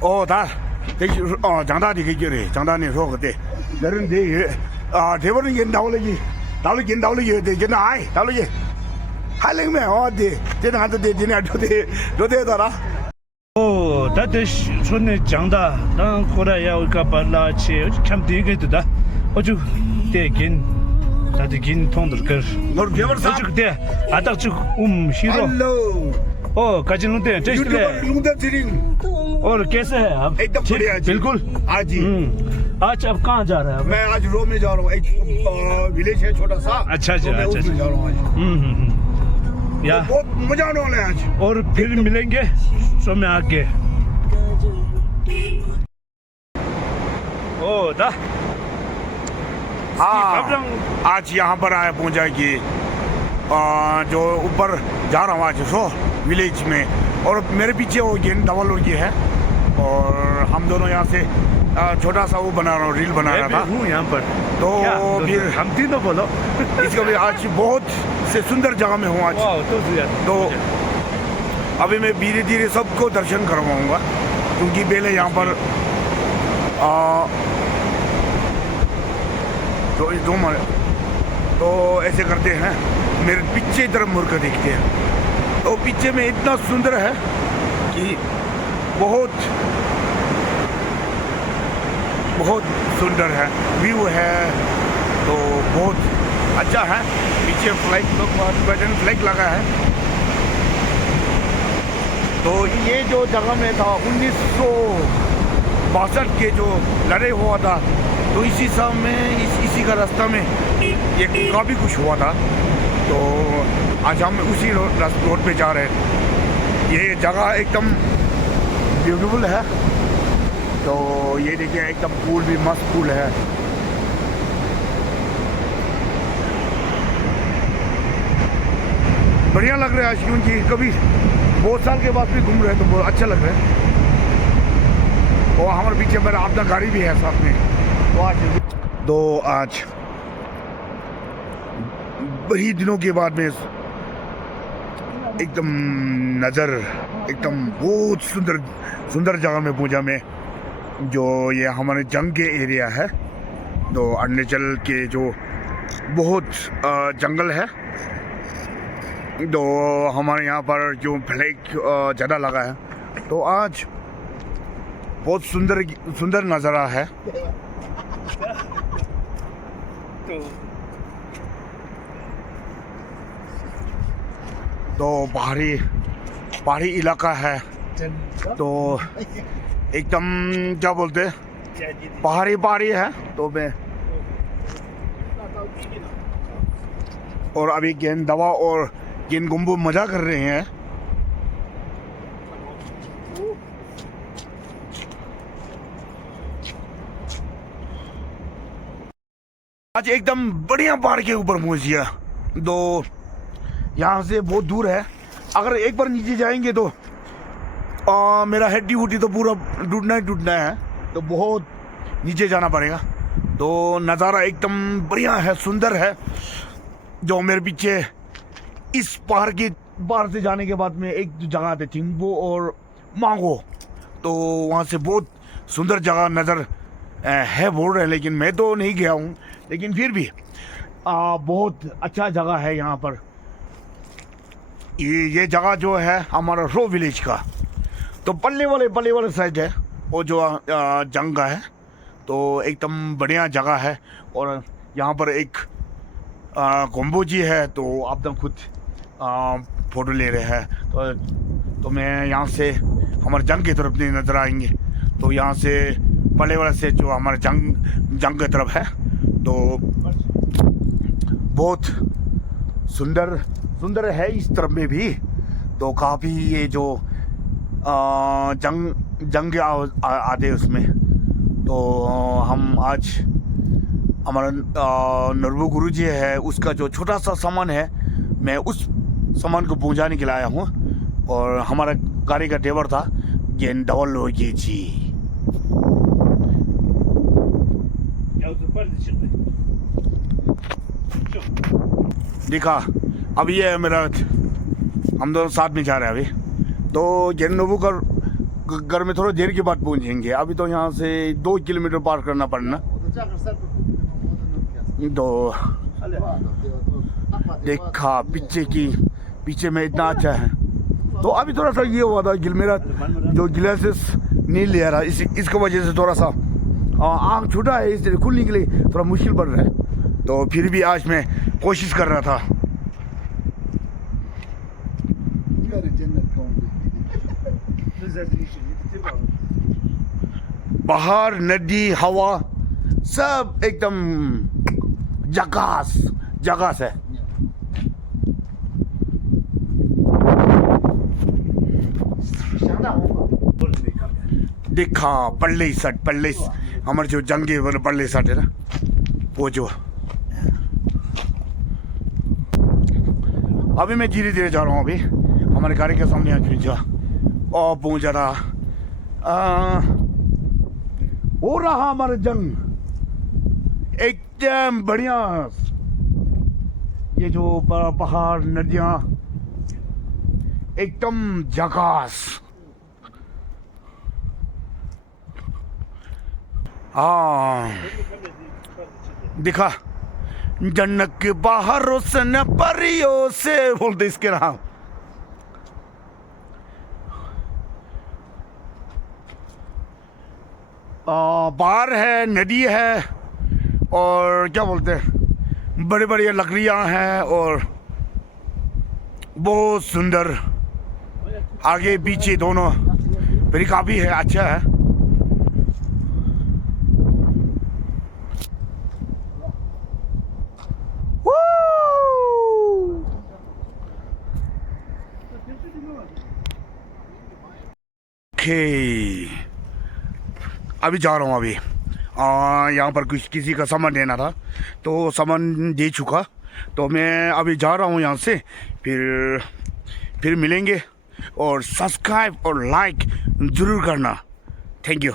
다 장다디 그게래 장다니 소거대 너른데 대버는 게 나올지 나올지 되게 나이 나올지 할랭매 어디 되는 한테 되네 도대더라 다들 손에 장다 난 코라야 올까 발라치 참 되게다 어주 되긴 다들 긴 통들 그 너 개버사 어주 돼 아닥주 싫어 hello 가지는데 테스트래 लूंगा तेरी और कैसे है आप एकदम बढ़िया जी बिल्कुल आज जी आज आप कहाँ जा रहे हैं मैं आज रो में जा रहा हूँ एक विलेज है छोटा सा अच्छा अच्छा तो मैं अच्छा उसमें जा रहा हूँ आज या बहुत मजा आने वाला है आज और फिर मिलेंगे सो में आके ओ दा हाँ आज यहाँ पर आया पहुँचा कि जो ऊपर जा रहा हूँ आज सो विलेज में और मेरे पीछे वो गेंद डबल की है और हम दोनों यहाँ से छोटा सा वो बना रहा हूँ रील बना रहा था हूँ यहाँ पर तो फिर हम तीनों बोलो इसका भी आज बहुत से सुंदर जगह में हूँ आज तो अभी मैं धीरे धीरे सबको दर्शन करवाऊंगा क्योंकि पहले यहाँ पर तो ऐसे करते हैं मेरे पीछे तरफ मुड़ कर देखते हैं तो पीछे में इतना सुंदर है कि बहुत सुंदर है व्यू है तो बहुत अच्छा है पीछे फ्लैग लगा है तो ये जो जगह में था 1962 के जो लड़ाई हुआ था तो इसी समय इसी का रास्ता में ये काफ़ी कुछ हुआ था तो आज हम उसी रोड पे जा रहे हैं ये जगह एकदम ब्यूटीफुल है तो ये देखिए एकदम पूल भी मस्त पूल है बढ़िया लग रहा है आज क्योंकि कभी बहुत साल के बाद भी घूम रहे हैं तो बहुत अच्छा लग रहा है और हमारे पीछे मेरा अपना गाड़ी भी है साथ में तो आज बड़ी दिनों के बाद में एकदम नज़र एकदम बहुत सुंदर जगह में पहुंचा मैं जो ये हमारे जंग के एरिया है तो अरुणाचल के जो बहुत जंगल है तो हमारे यहाँ पर जो फ्लैग ज़्यादा लगा है तो आज बहुत सुंदर नज़ारा है तो पहाड़ी इलाका है तो एकदम क्या बोलते हैं पहाड़ी है तो मैं और अभी गेंद दवा और गेंद गुम्बू मजा कर रहे हैं आज एकदम बढ़िया पहाड़ के ऊपर पहुंच गया तो यहाँ से बहुत दूर है अगर एक बार नीचे जाएंगे तो मेरा हड्डी वुड्डी तो पूरा टूटना है तो बहुत नीचे जाना पड़ेगा तो नज़ारा एकदम बढ़िया है सुंदर है जो मेरे पीछे इस पहाड़ के बाहर से जाने के बाद में एक जगह आते थिंगबो और मांगो तो वहाँ से बहुत सुंदर जगह नज़र है बोल रहे हैं लेकिन मैं तो नहीं गया हूँ लेकिन फिर भी बहुत अच्छा जगह है यहाँ पर ये जगह जो है हमारा रो विलेज का तो पल्ले वाले साइड है वो जो जंग का है तो एकदम बढ़िया जगह है और यहाँ पर एक कोम्बो जी है तो आप तो खुद फ़ोटो ले रहे हैं तो मैं यहाँ से हमारे जंग की तरफ नहीं नज़र आएंगे तो यहाँ से पल्ले वाले से जो हमारे जंग की तरफ है तो बहुत सुंदर है इस तरफ में भी तो काफ़ी ये जो जंग आते उसमें तो हम आज हमारा नरबू गुरु जी है उसका जो छोटा सा सामान है मैं उस सामान को पहुंचाने के लिए आया हूँ और हमारा गाड़ी का ड्राइवर था गेंद डबल हो गई जी देखा अब ये है मेरा हम दोनों साथ में जा रहे हैं अभी तो गेंदोबू का घर में थोड़ा देर के बाद पहुंचेंगे। अभी तो यहाँ से 2 किलोमीटर पार करना पड़ना। तो देखा पीछे में इतना अच्छा है। तो अभी थोड़ा सा ये हुआ था कि मेरा जो ग्लासेस नहीं ले रहा, इसकी वजह से थोड़ा सा आँख छूटा है, इसलिए खुलने के लिए थोड़ा मुश्किल पड़ रहा है। तो फिर भी आज मैं कोशिश कर रहा था। बाहर नदी हवा सब एकदम जगास है। देखा पल्ले हमारे जो जंगे वाले पल्ले सट है ना, वो जो अभी मैं धीरे धीरे जा रहा हूँ। अभी हमारे गाड़ी के सामने और पहुंचा था। हो रहा हमारा जंग एकदम बढ़िया। ये जो पहाड़ नदियां एकदम झकास। हाँ दिखा जन्नत के बाहर रोशन परियों से बोलते इसके नाम। बाहर है, नदी है और क्या बोलते हैं, बड़े बड़े लकड़ियां हैं और बहुत सुंदर आगे पीछे दोनों फिर काफी है, अच्छा है। अभी जा रहा हूँ। अभी यहाँ पर किसी का सामान देना था तो सामान दे चुका। तो मैं अभी जा रहा हूँ यहाँ से। फिर मिलेंगे और सब्सक्राइब और लाइक ज़रूर करना। Thank you.